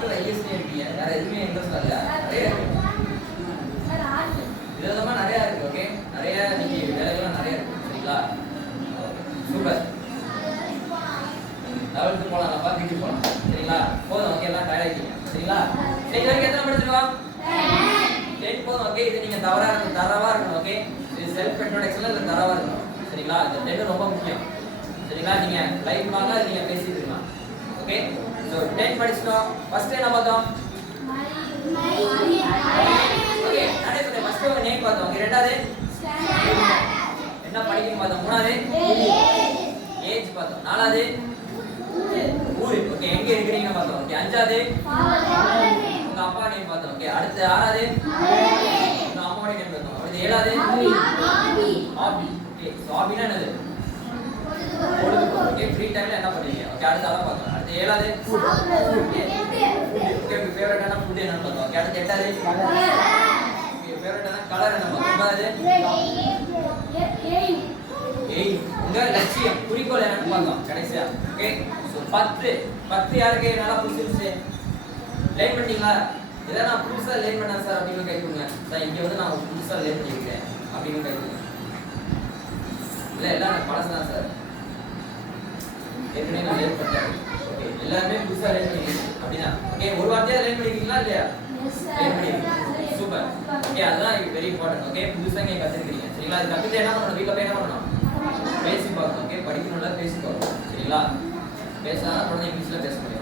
after ISD இருக்கீங்க வேற எதுவுமே இன்ட்ரெஸ்ட் இல்ல நிறைய விதமா நிறைய இருக்கு ஓகே நிறைய நீங்க வேலைகள் நிறைய இருக்கு சரிங்களா சூப்பர் 11th போலாம்ப்பா வீட்டுக்கு போலாம் சரிங்களா போதும் ஓகே எல்லாம் டயர்ட் ஆயிட்டீங்க சரிங்களா இன்னைக்கு வரைக்கும் எத்தனை படிச்சிருக்கோம் 10 போதும் ஓகே இது நீங்க தரவா இருக்கணும் ஓகே இது செல்ஃப் இன்ட்ரோடக்ஷன்ல இல்ல தரவா இருக்கணும் சரிங்களா இந்த 10 ரொம்ப முக்கியம் சரிங்களா நீங்க லைவ் வாங்க நீங்க பேசிட்டு இருக்கலாம் ஓகே சோ 10 படிச்சிட்டோம் ஃபர்ஸ்ட் என்ன பார்த்தோம் ஓகே நானே சொல்றேன் ஃபர்ஸ்ட் உங்க நேம் பார்த்தோம் ஓகே ரெண்டாவது என்ன படிக்கணும் பார்த்தோம் மூணாவது ஏஜ் பார்த்தோம் நாலாவது ஊரு ஓகே எங்க இருக்கீங்க பார்த்தோம் ஓகே அஞ்சாவது உங்க அப்பா நேம் பார்த்தோம் ஓகே அடுத்து ஆறாவது உங்க அம்மாவோட நேம் பார்த்தோம் அடுத்து ஏழாவது ஹாபி ஓகே சோ ஹாபினா என்னது ஓகே ஃப்ரீ டைம்ல என்ன பண்ணுவீங்க ஓகே அடுத்து அத பார்த்தோம் அடுத்து ஏழாவது ஓகே உங்க ஃபேவரட்டான ஃபுட் என்னன்னு பார்த்தோம் ஓகே அடுத்து எட்டாவது ஓகே ஃபேவரட்டான கலர் என்ன பார்த்தோம் ஒன்பதாவது ஏய் உங்க லட்சியம் குறிக்கோள் என்னன்னு பார்த்தோம் கடைசியா ஓகே சோ 10 யாருக்கு நல்லா புடிச்சிருச்சு லைன் பண்ணீங்களா இத நான் புதுசா லைன் பண்ணா சார் அப்படினு கேக்குங்க சார் இங்க வந்து நான் புதுசா லைன் பண்ணிருக்கேன் அப்படினு கேக்குங்க இல்ல எல்லாம் பழசா சார் ஏற்கனவே நான் லைன் பண்ணேன் ஓகே எல்லாரும் புதுசா லைன் பண்ணிருக்கீங்க அப்படினா ஓகே ஒரு வார்த்தையா லைன் பண்ணிருக்கீங்களா இல்லையா எஸ் சார் லைன் பண்ணிருக்கீங்க சூப்பர் ஓகே அதுதான் வெரி இம்பார்ட்டன்ட் ஓகே புதுசா நீங்க கத்துக்கிறீங்க சரிங்களா அது கத்துட்டு என்ன பண்ணணும் வீட்ல போய் என்ன பண்ணணும் பேசி பார்க்கணும் ஓகே படிக்கணும்ல பேசி பார்க்கணும் சரிங்களா பேசினா கூட இங்கிலீஷ்ல பேச முடியும்